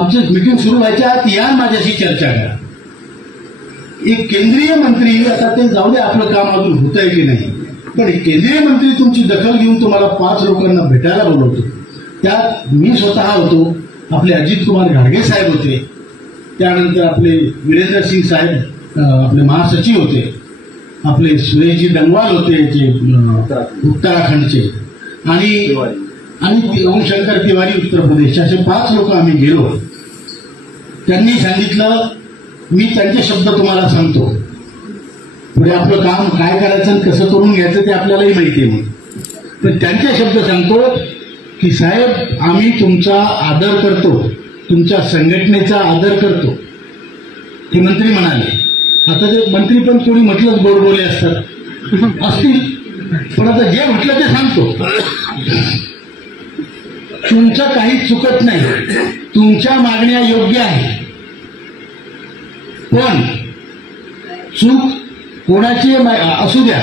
आमचं मीटिंग सुरू व्हायच्या आत या माझ्याशी चर्चा करा. एक केंद्रीय मंत्री, आता ते जाऊ दे आपलं काम अजून होतंय की नाही, पण केंद्रीय मंत्री तुमची दखल घेऊन तुम्हाला 5 लोकांना भेटायला बोलवतो. त्यात मी स्वतः होतो, आपले अजित कुमार घाडगे साहेब होते, त्यानंतर आपले वीरेंद्र सिंग साहेब आपले महासचिव होते, आपले सुरेशजी डंगवाल होते जे उत्तराखंडचे, आणि ओमशंकर तिवारी उत्तर प्रदेशचे. असे 5 लोक आम्ही गेलो. त्यांनी सांगितलं, मी त्यांचे शब्द तुम्हाला सांगतो, पुढे आपलं काम काय करायचं आणि कसं करून घ्यायचं ते आपल्यालाही माहिती आहे. पण त्यांचे शब्द सांगतो की साहेब आम्ही तुमचा आदर करतो, तुमच्या संघटनेचा आदर करतो. ते मंत्री म्हणाले. आता ते मंत्री पण कोणी म्हटलंच गोड बोले असतात असतील, पण आता जे म्हटलं ते सांगतो. तुमचं काही चुकत नाही, तुमच्या मागण्या योग्य आहे, पण चूक कोणाची असू द्या,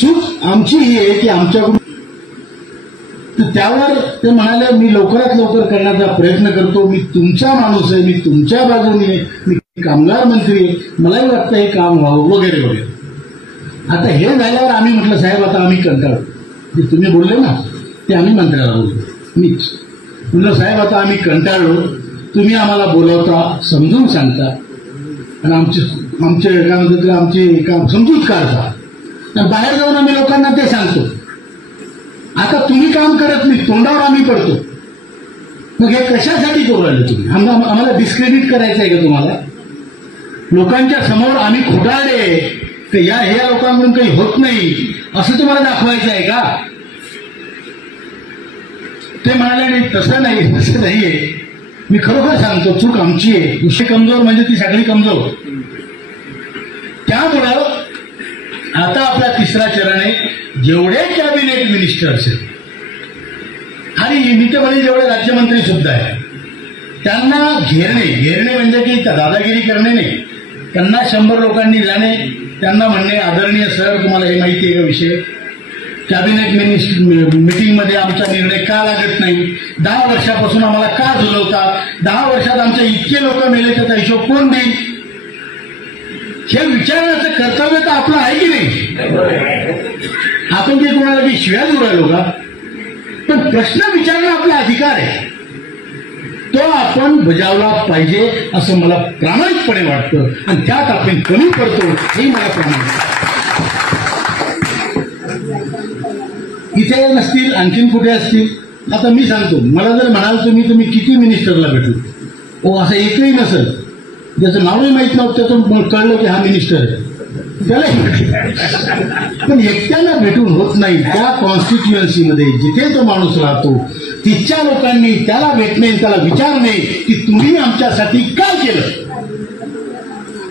चूक आमची ही आहे की आमच्याकडून. तर त्यावर ते म्हणाले, मी लवकरात लवकर करण्याचा प्रयत्न करतो, मी तुमचा माणूस आहे, मी तुमच्या बाजूने आहे, मी कामगार मंत्री आहे, मलाही वाटतं हे काम व्हावं वगैरे वगैरे. आता हे झाल्यावर आम्ही म्हटलं साहेब आता आम्ही कंटाळलो, तुम्ही बोलले ना ते आम्ही मंत्र्याला बोललो. मीच म्हटलं साहेब आता आम्ही कंटाळलो, तुम्ही आम्हाला बोलवता, समजून सांगता आणि आमचे काय म्हणतात आमची समजूत काढता, आणि बाहेर जाऊन आम्ही लोकांना ते सांगतो. आता तुम्ही काम करत नाही, तोंडावर आम्ही करतो, मग हे कशासाठी करू राहिले तुम्ही? आम्हाला डिस्क्रेडिट करायचं आहे का तुम्हाला? लोकांच्या समोर आम्ही खोटारडे की ह्या लोकांकडून काही होत नाही असं तुम्हाला दाखवायचं आहे का? ते म्हणाले नाही तसं नाहीये, मी खरोखर सांगतो चूक आमची आहे, विषय कमजोर म्हणजे ती सगळी कमजोर. त्यामुळं आता आपला 3रा चरण आहे, जेवढे कॅबिनेट मिनिस्टर्स आहेत आणि मित्रमध्ये जेवढे राज्यमंत्री सुद्धा आहेत त्यांना घेरणे म्हणजे की दादागिरी करणे नाही, त्यांना 100 लोकांनी जाणे, त्यांना म्हणणे आदरणीय सर तुम्हाला हे माहिती आहे का विषय, कॅबिनेट मिटिंगमध्ये आमचा निर्णय का लागत नाही, 10 वर्षापासून आम्हाला का झुलवतात, 10 वर्षात आमचे इतके लोक मेले त्याचा हिशोब कोण देईल, हे विचारण्याचं कर्तव्य तर आपलं आहे की नाही? आपण जे कोणाला की शिव्या देऊ राहिलो का? पण प्रश्न विचारणं आपला अधिकार आहे, तो आपण बजावला पाहिजे असं मला प्रामाणिकपणे वाटतं, आणि त्यात आपण कमी पडतो हे मला प्रामाणिक. इथे नसतील आणखीन कुठे असतील. आता मी सांगतो, मला जर म्हणाल तुम्ही किती मिनिस्टरला भेटू, असं एकही नसेल ज्याचं नावही माहित नव्हतं त्यातून कळलं की हा मिनिस्टर आहे त्यालाही भेटू, पण एकट्याला भेटून होत नाही. त्या कॉन्स्टिट्युएन्सीमध्ये जिथे तो माणूस राहतो तिथच्या लोकांनी त्याला भेटणे, त्याला विचारणे की तुम्ही आमच्यासाठी काय केलं,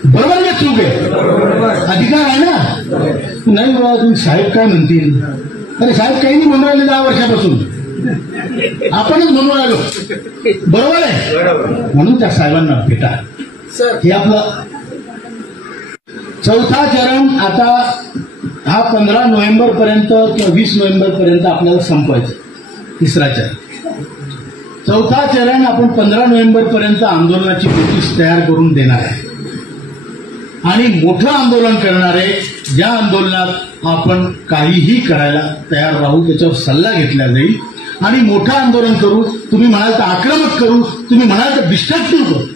बरोबर का चूक आहे? अधिकार आहे ना? नाही बाबा तुम्ही साहेब काय म्हणतील, अरे साहेब काही नाही म्हणून राहिले 10 वर्षापासून, आपणच म्हणून राहिलो, बरोबर आहे? म्हणून त्या साहेबांना भेटा. हे आपलं 4था चरण आता हा 15 नोव्हेंबरपर्यंत किंवा 20 नोव्हेंबरपर्यंत आपल्याला संपवायचं. 3रा चरण, 4था चरण आपण 15 नोव्हेंबरपर्यंत आंदोलनाची नोटीस तयार करून देणार आहे, आणि मोठं आंदोलन करणार आहे. ज्या आंदोलनात आपण काहीही करायला तयार राहू, त्याच्यावर सल्ला घेतला जाईल आणि मोठं आंदोलन करू. तुम्ही म्हणाल तर आक्रमक करू, तुम्ही म्हणाल तर डिस्ट्रक्टिव्ह करू,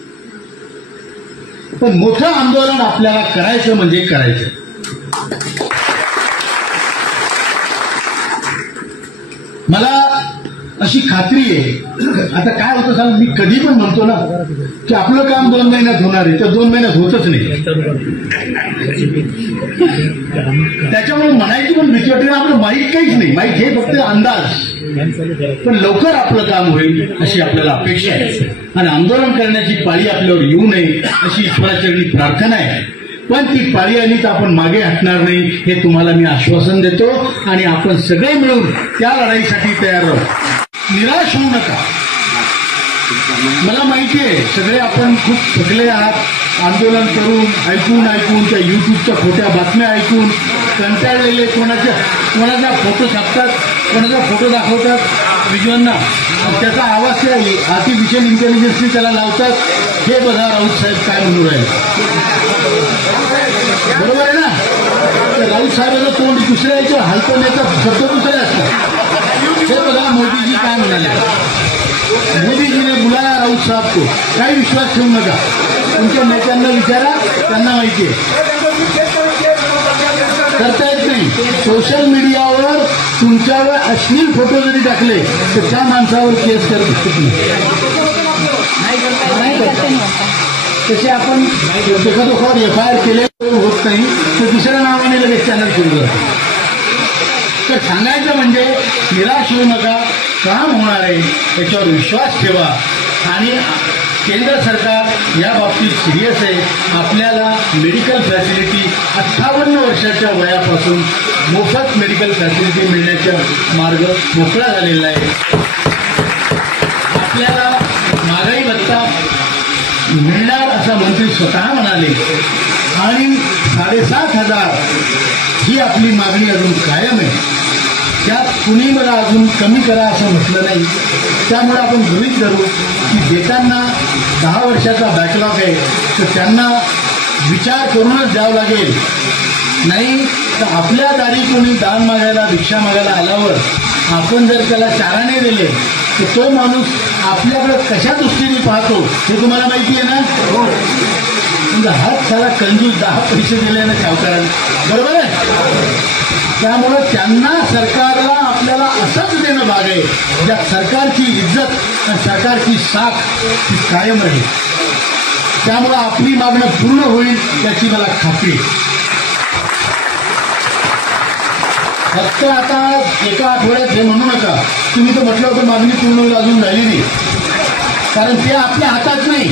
पण मोठं आंदोलन आपल्याला करायचं म्हणजे करायचं. मला अशी खात्री आहे, आता काय होतं सांग, मी कधी पण म्हणतो ना की आपलं काम 2 महिन्यात होणार आहे, तर 2 महिन्यात होतच नाही. त्याच्यामुळे म्हणायची पण भीती वाटते, आपलं माहीत काहीच नाही, माहीत हे फक्त अंदाज, पण लवकर आपलं काम होईल अशी आपल्याला अपेक्षा आहे, आणि आंदोलन करण्याची पाळी आपल्यावर येऊ नये अशी ईश्वराचरणी प्रार्थना आहे. पण ती पाळी आली तर आपण मागे हटणार नाही हे तुम्हाला मी आश्वासन देतो, आणि आपण सगळे मिळून त्या लढाईसाठी तयार राहू. निराश होऊ नका. मला माहिती आहे सगळे आपण खूप थकले आहात आंदोलन करून ऐकून त्या युट्यूबच्या खोट्या बातम्या ऐकून कंटाळलेले कोणाचा फोटो छापतात कोणाचा फोटो दाखवतात व्हिज्युअलना त्याचा आवाज ते आर्टिफिशियल इंटेलिजन्सने त्याला लावतात. हे बघा राऊत साहेब काय म्हणून राहिले बरोबर आहे ना. तर राऊत साहेबांचं तोंड दुसऱ्या याच्या हलतो नेता शब्द दुसरे असतात. हे बघा मोदीजी काय म्हणाले. मोदीजीने बुलाया राऊत साहेब को. काही विश्वास ठेवू नका. तुमच्या नेत्यांना विचारा त्यांना माहिती आहे. करता येत नाही. सोशल मीडियावर तुमच्यावर अश्लील फोटो जरी टाकले तर त्या माणसावर केस करत नाही तसे आपण एखादोखावर FIR केले होत नाही तर दुसऱ्या नावाने लगेच चॅनल सुरू करतो. तर सांगायचं म्हणजे निराश होऊ नका. काम होणार आहे याच्यावर विश्वास ठेवा. आणि केंद्र सरकार या बाबतीत सिरियस आहे. आपल्याला मेडिकल फॅसिलिटी 58 वर्षाच्या वयापासून मोफत मेडिकल फॅसिलिटी मिळण्याचा मार्ग मोकळा झालेला आहे. आपल्याला महागाई भत्ता मिळणार असं मंत्री स्वतः म्हणाले. आणि 7,500 ही आपली मागणी अजून कायम आहे. त्यात कुणी मला अजून कमी करा असं म्हटलं नाही. त्यामुळे आपण गृहीत धरू की देताना 10 वर्षाचा बॅकलॉग आहे तर त्यांना विचार करूनच द्यावं लागेल. नाही तर आपल्या दारी कोणी दान मागायला भिक्षा मागायला आल्यावर आपण जर त्याला चाराने दिले तर तो माणूस आपल्याकडे कशा दृष्टीने पाहतो हे तुम्हाला माहिती आहे ना. हो म्हणजे हात सारा कंजूस 10 पैसे दिले ना सावकारांना बरोबर आहे. त्यामुळं त्यांना सरकारला आपल्याला असंच देणं भाग आहे ज्या सरकारची इज्जत आणि सरकारची साख ही कायम राहील. त्यामुळं आपली मागणं पूर्ण होईल याची मला खात्री. फक्त आता एका आठवड्यात हे म्हणू नका तुम्ही तर म्हटलं होतं मागणी पूर्ण होईल अजून झाली नाही. कारण ते आपल्या हातात नाही.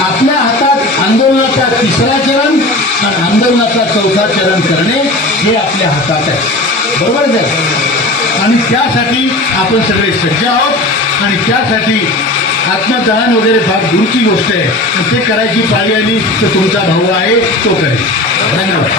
आपल्या हातात आंदोलनाचा 3रा चरण आणि आंदोलनाचा 4था चरण करणे हे आपल्या हातात आहे बरोबर आहे. आणि त्यासाठी आपण सगळे सज्ज आहोत. आणि त्यासाठी आत्मदहन वगैरे फार दूरची गोष्ट आहे. ते करायची पाळी आली तर तुमचा भाऊ आहे तो करेल. धन्यवाद.